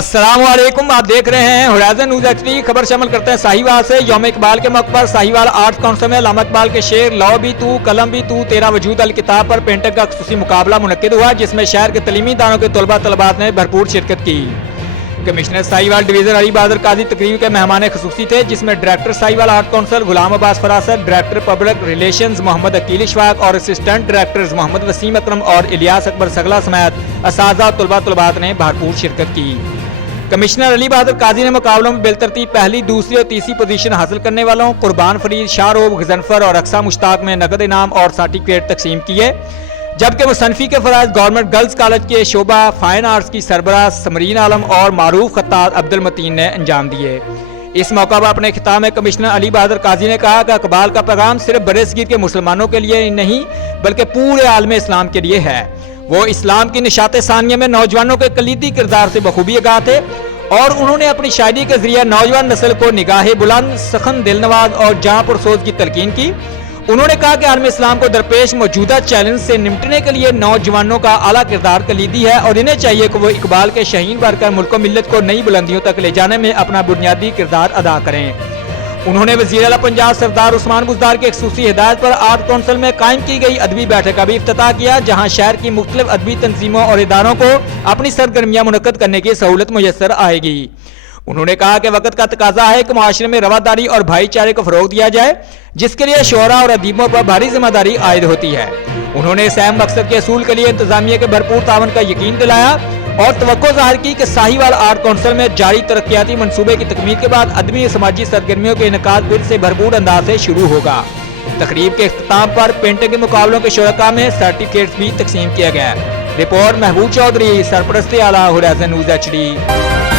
अस्सलाम वालेकुम, आप देख रहे हैं होराइजन न्यूज़ एचडी। खबर शामिल करते हैं साहिवाल से। यौम इकबाल के मौके पर साहिवाल आर्ट्स काउंसिल में अल्लामा इकबाल के शेर लौ भी तू कलम भी तू तेरा वजूद अल किताब पर पेंटिंग का खुसूसी मुकाबला मुनक्किद हुआ, जिसमें शहर के तलीमी इदारों के तलबा तलबात ने भरपूर शिरकत की। कमिश्नर साहिवाल डिवीजन अली बहादुर काजी तकरीब के मेहमान खसूसी थे, जिसमें director Sahiwal art council Ghulam Abbas Farasat, director public relations Mohammad Aqeel Ishfaq और असिस्टेंट डायरेक्टर्स मोहम्मद वसीम अकरम और इलियास अकबर सगला समेत असातिज़ा तलबा तलबात ने भरपूर शिरकत की। कमिश्नर अली बहादुर काजी ने मुकाबलों में बेलतरतीब पहली, दूसरी और तीसरी पोजीशन हासिल करने वालों कुर्बान फरीद, शाहरोब, गजनफर और अक्सा मुश्ताक में नकद इनाम और सर्टिफिकेट तकसीम किए, जबकि मुसन्फी के फराज गवर्नमेंट गर्ल्स कॉलेज के शोबा फाइन आर्ट्स की सरबराह समरीन आलम और मारूफ खत्ताब अब्दुल मतीन ने अंजाम दिए। इस मौका पर अपने खिताब में कमिश्नर अली बहादुर काजी ने कहा कि इकबाल का पैगाम सिर्फ बरेसगीर के मुसलमानों के लिए ही नहीं बल्कि पूरे आलम इस्लाम के लिए है। वो इस्लाम की निशात सानिया में नौजवानों के कलीदी किरदार से बखूबी आगाह थे और उन्होंने अपनी शायरी के जरिए नौजवान नस्ल को निगाह बुलंद, सखन दिलनवाज और जहां पुरसोज की तलकीन की। उन्होंने कहा कि आलम इस्लाम को दरपेश मौजूदा चैलेंज से निपटने के लिए नौजवानों का आला किरदार कलीदी है और इन्हें चाहिए कि वो इकबाल के शहीन बनकर मुल्क मिल्लत को नई बुलंदियों तक ले जाने में अपना बुनियादी किरदार अदा करें। उन्होंने वज़ीर आला पंजाब सरदार उस्मान बुज़दार की खुसूसी हिदायत पर आर्ट काउंसिल में कायम की गई अदबी बैठक का भी इफ्तिताह किया, जहां शहर की मुख्तलिफ अदबी तंजीमों और इदारों को अपनी सरगर्मियां मुनक्कद करने की सहूलत मुयस्सर आएगी। उन्होंने कहा कि वक्त का तकाजा है कि मुआशरे में रवादारी और भाईचारे को फरोग दिया जाए, जिसके लिए शोरा और अदीबों पर भारी जिम्मेदारी आयद होती है। उन्होंने इस अहम मकसद के असूल के लिए इंतजामिया के भरपूर तावन का यकीन दिलाया और तवक्को ज़ाहिर की कि साहिवाल आर्ट काउंसिल में जारी तरक्याती मनसूबे की तकमील के बाद अदबी समाजी सरगर्मियों के इनकाद फिर से भरपूर अंदाज से शुरू होगा। तकरीब के इख्तिताम पर पेंटिंग के मुकाबलों के शुरका में सर्टिफिकेट्स भी तकसीम किया गया। रिपोर्ट महबूब चौधरी, सरपरस्ती आला, होराइजन न्यूज़ एचडी।